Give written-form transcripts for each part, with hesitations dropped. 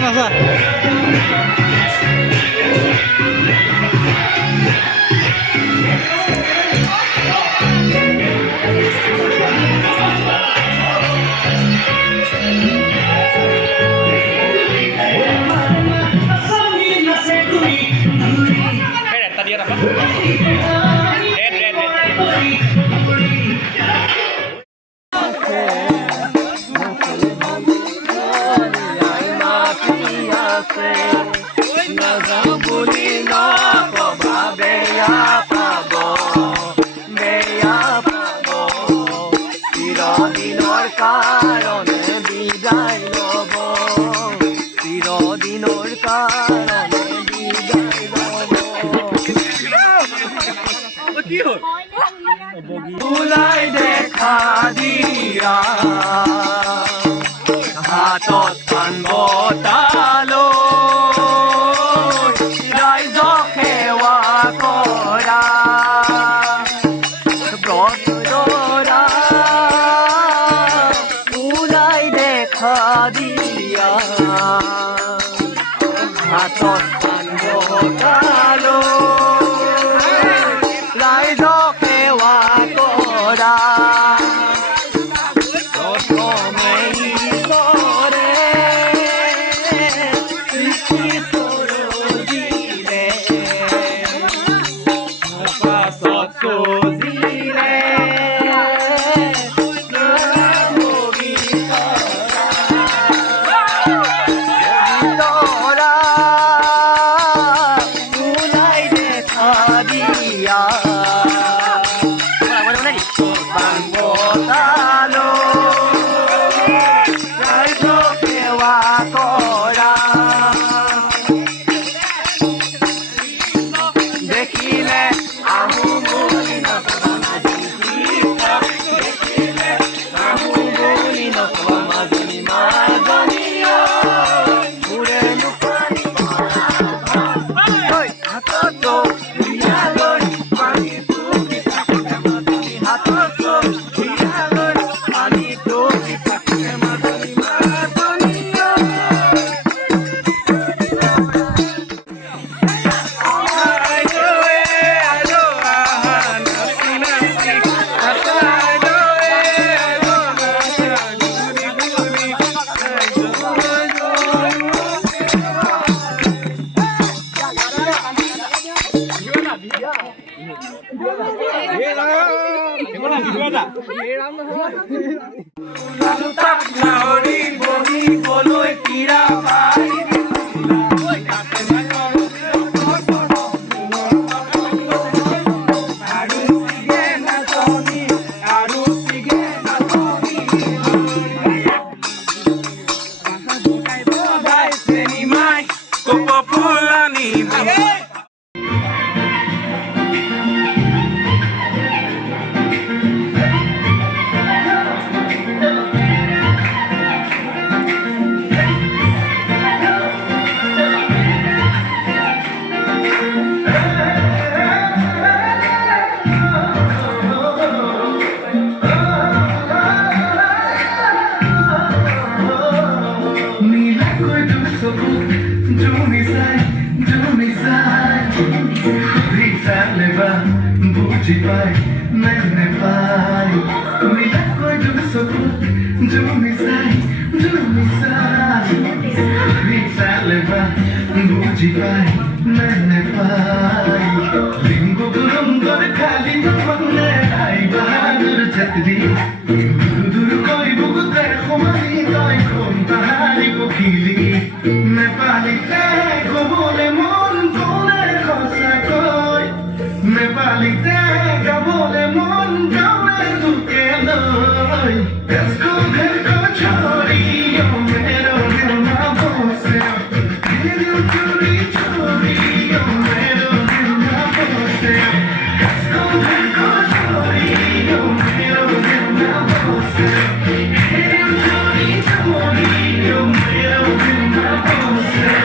নাচা নাচা tadi apa? Red, red, red. তুলাই দেখা দিয়া হাতত পান বটালো ৰাইজক সেৱা কৰা ব্ৰতৰা তুলাই দেখা দিয়া হাতত পান বটালো ৰাইজক সেৱা কৰা প্ৰথমে ঈশ্বৰে সৃষ্টি কৰিলে পাছত সজিলে তুলাই দেখা দিয়া বটালো ৰাইজক সেৱা কৰা দেখিলে আহো বুলি নকবা দেখিলে আহো বুলি নকবা মাজনী মাজনীয়া ঘূৰে নোপানী হাতত বিয়ালৈ পানী তুলি থাকে মাজনী হাতত বিয়ালৈ পানী তুলি থাকে মাজনী মাজনীয়া তাক নাৱৰী বহিবলৈ পীৰা পাই আৰু চিগে নাচনী আৰু চিগে নাচনী বগাই চেনি মাই কপ ফুলানি বুঝি পাই মেনে পাই মিলাকৈ দুখ চকু জুমি চাই বিচালে বা বুঝি পাই মেনে পাই লিঙ্গ গুরুঙ্গর খালি মনে আই বাহাদুর ছাত্রী দূর কই বুকুতে সমানি তই কোন তাহারি পখিলি নেপালীতে কবলে মন কোনে সঁচা কয় নেপালীতে গাবলে মন গাৱে তোকে লৈ এসকো ঘৰকো ছৰি मेरो दिलमा बस्यो दिल चोरी चोरी मेरो दिलमा बस्यो एসকो घरको छोरी मेरो दिलमा बस्यो दिल चोरी चोरी मेरो दिलमा बस्यो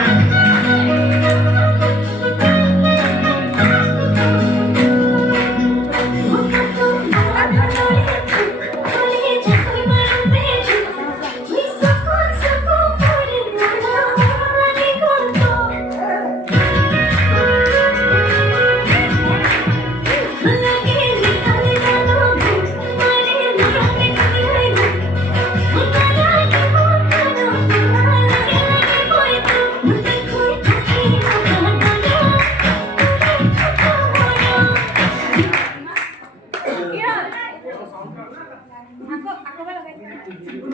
Why